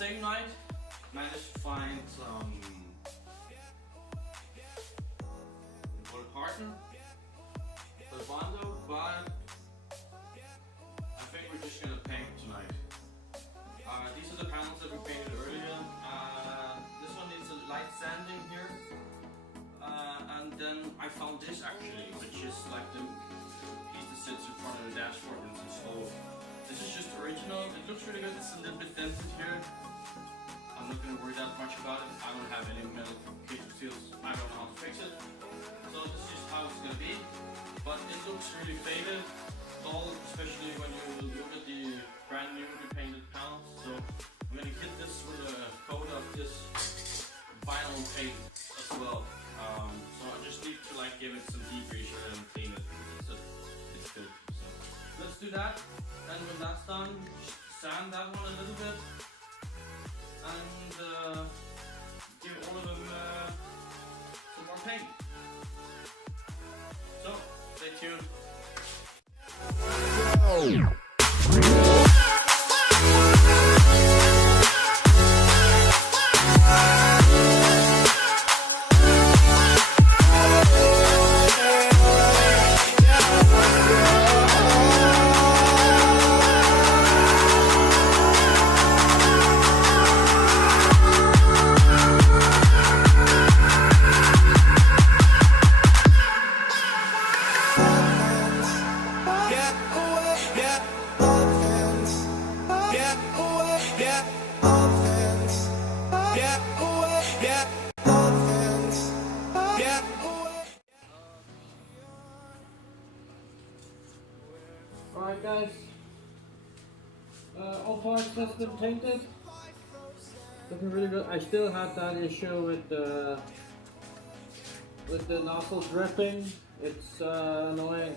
same night, managed to find some partner for the Bondo, but I think we're just gonna paint tonight. These are the panels that we painted earlier. This one needs a light sanding here, and then I found this actually, which is like the piece that sits in front of the dashboard when it's installed. This is just original. It looks really good. It's a little bit dented here. I'm not going to worry that much about it. I don't have any metal cage seals. I don't know how to fix it. So this is just how it's going to be. But it looks really faded, dull, especially when you look at the brand newly painted panels. So I'm going to kit this with a coat of this vinyl paint as well. So I just need to like give it some degreaser and clean it. It's good. So let's do that. And when that's done, just sand that one a little bit and give all of them some more paint. So, stay tuned. Alright guys, all parts has been painted. Looking really good. I still had that issue with the nozzle dripping. It's annoying.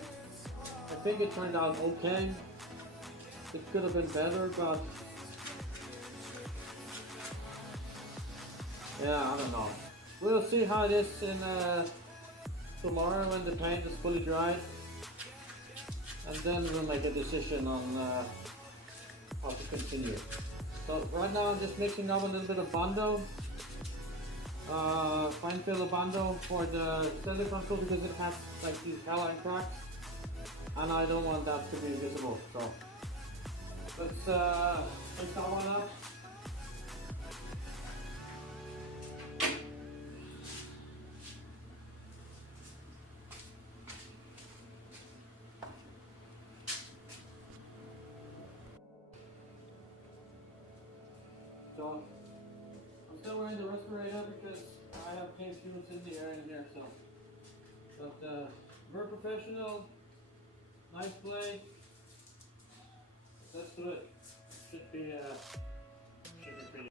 I think it turned out okay. It could have been better, but yeah, I don't know. We'll see how it is in tomorrow when the paint is fully dried. And then we'll make a decision on how to continue. So right now I'm just mixing up a little bit of Bondo, fine filler Bondo for the silicone tool because it has like these hairline cracks, and I don't want that to be visible. So let's mix that one up. So I'm still wearing the respirator because I have paint fumes in the air in here. So, but we're professional, nice play. Let's do it. Should be pretty.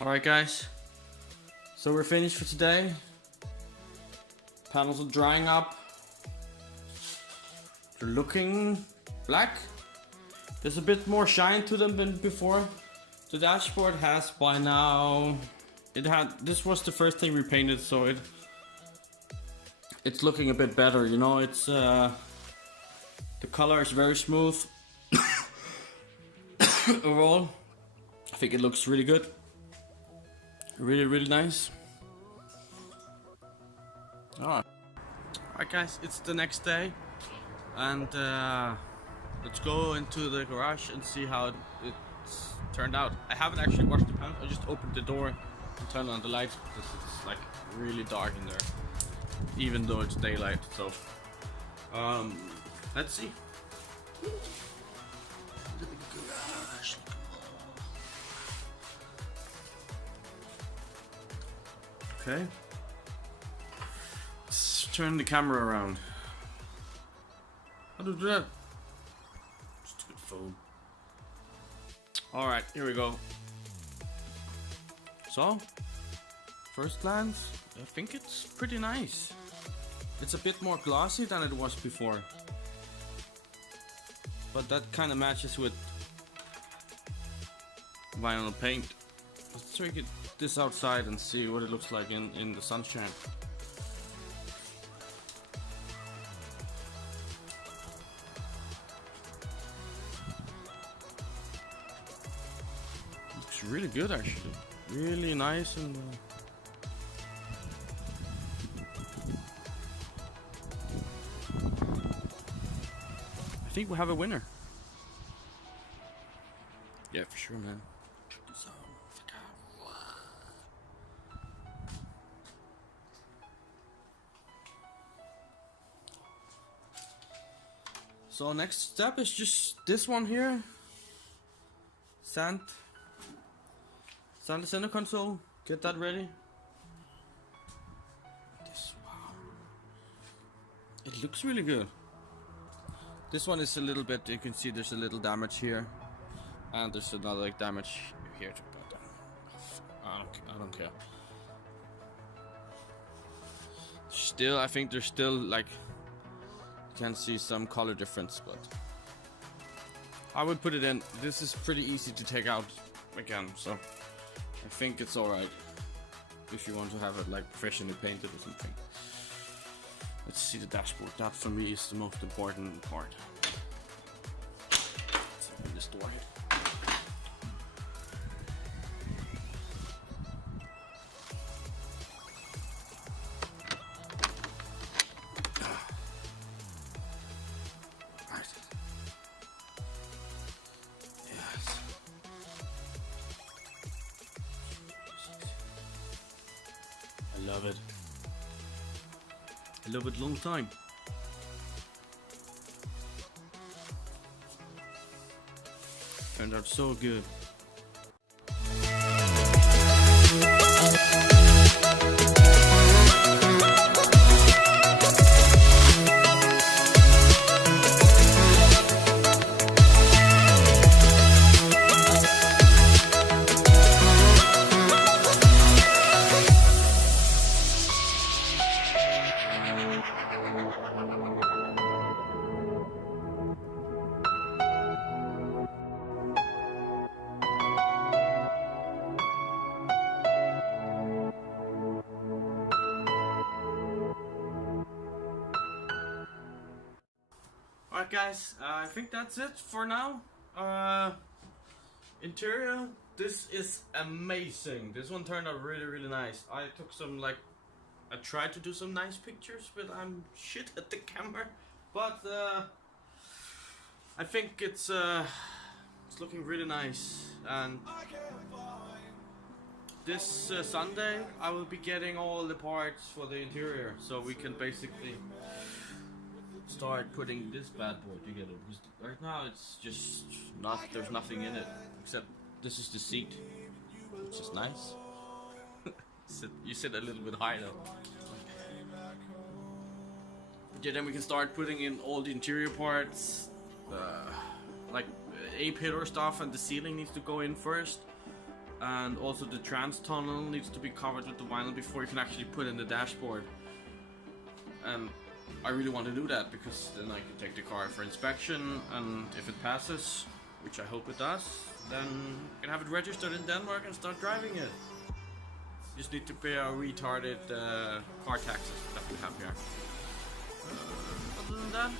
Alright guys, so we're finished for today. Panels are drying up. They're looking black. There's a bit more shine to them than before. The dashboard has by now, this was the first thing we painted, so it's looking a bit better, you know. It's the color is very smooth. Overall, I think it looks really good. Really nice. Alright guys, it's the next day, and let's go into the garage and see how it's turned out. I haven't actually washed the pants. I just opened the door and turned on the lights because it's like really dark in there, even though it's daylight. So let's see. Garage. Okay, let's turn the camera around. How to do that? Stupid phone. Alright, here we go. So, first glance, I think it's pretty nice. It's a bit more glossy than it was before. but that kind of matches with vinyl paint. Let's take this outside and see what it looks like in the sunshine. Looks really good actually, really nice and I think we have a winner. Yeah, for sure, man. So next step is just this one here. Sand the center console. Get that ready. Wow. It looks really good. This one is a little bit, you can see there's a little damage here. And there's another damage here too, but I don't care. Still, I think there's still like, you can see some color difference, but I would put it in. This is pretty easy to take out again, so I think it's alright if you want to have it like professionally painted or something. Let's see the dashboard. That for me is the most important part. Let's open this door here. I love it. I love it long time. Turned out so good. Alright guys, I think that's it for now. Interior, this is amazing. This one turned out really nice. I took some I tried to do some nice pictures, but I'm shit at the camera. But I think it's looking really nice. And this Sunday I will be getting all the parts for the interior, so we can basically start putting this bad boy together, because right now it's just there's nothing in it except this is the seat, which is nice. You sit a little bit high though. But yeah, then we can start putting in all the interior parts, like A-pillar stuff, and the ceiling needs to go in first, and also the trans tunnel needs to be covered with the vinyl before you can actually put in the dashboard. And I really want to do that, because then I can take the car for inspection, and if it passes, which I hope it does, then I can have it registered in Denmark and start driving it. Just need to pay our retarded car taxes that we have here. Other than that,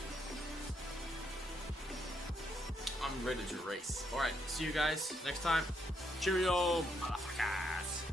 I'm ready to race. Alright, see you guys next time. Cheerio, motherfuckers!